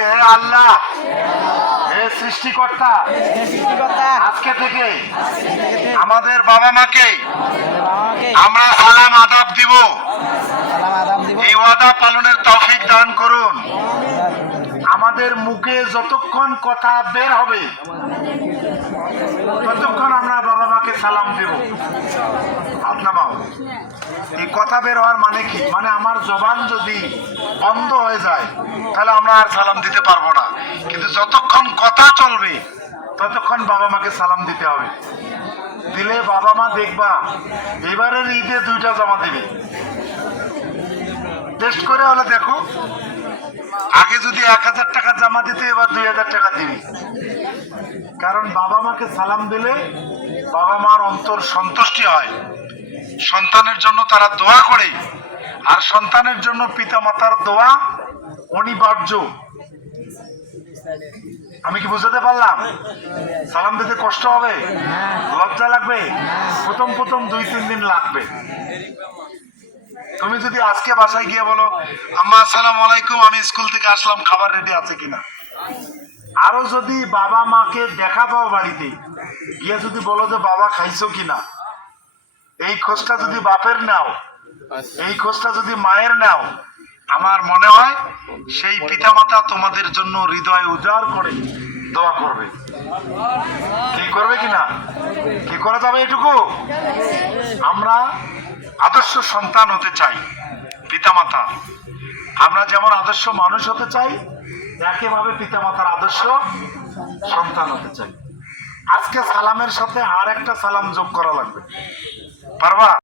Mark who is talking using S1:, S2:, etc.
S1: বলি হে আল্লাহ হে সৃষ্টিকর্তা আজকে থেকে আমাদের বাবা মাকে আমরা সালাম আদাব দিব।
S2: সালাম আদাব দিব।
S1: এই ওয়াদা পালনের তৌফিক দান করুন। আমাদের মুখে যতক্ষণ কথা বের হবে, ততক্ষণ আমরা বাবা মাকে সালাম দেব। আপনার বাবা। এই কথা বের হওয়ার মানে কি? মানে আমার জবান যদি বন্ধ হয়ে যায়, তাহলে আমরা আর সালাম দিতে পারব না। কিন্তু যতক্ষণ কথা চলবে, ততক্ষণ বাবা মাকে সালাম দিতে হবে। দিলে বাবা মা দেখবা, এবারের ঈদে দুইটা জমা দেবে। টেস্ট করে হলে দেখো, আগে যদি এক হাজার টাকা জমা দিতে, এবার দুই হাজার টাকা দিবি। কারণ বাবা মাকে সালাম দিলে বাবা মার অন্তর সন্তুষ্টি হয়। সন্তানের জন্য তারা দোয়া করে, আর সন্তানের জন্য পিতা মাতার দোয়া অনিবার্য। আমি কি বুঝাতে পারলাম? সালাম দিতে কষ্ট হবে? লজ্জা লাগবে? প্রথম প্রথম দুই তিন দিন লাগবে। তুমি যদি আজকে বাসায় গিয়ে বলো, আম্মা, আসসালামু আলাইকুম, আমি স্কুল থেকে আসলাম, খাবার রেডি আছে কিনা? আরও যদি বাবা মাকে দেখা পাও বাড়িতে, গিয়ে যদি বলো যে, বাবা, খাইছো কিনা? এই খোঁজটা যদি বাপের নাও, এই খোঁজটা যদি মায়ের নাও, আমার মনে হয় সেই পিতামাতা তোমাদের জন্য হৃদয় উজাড় করে দোয়া করবে। কি করবে কিনা? কি করা যাবে এটুকু? আমরা আদর্শ সন্তান হতে চাই, পিতামাতা। আমরা যেমন আদর্শ মানুষ হতে চাই, একইভাবে পিতামাতার আদর্শ সন্তান হতে চাই। আজকে সালামের সাথে আর একটা সালাম যোগ করা লাগবে। পারবা?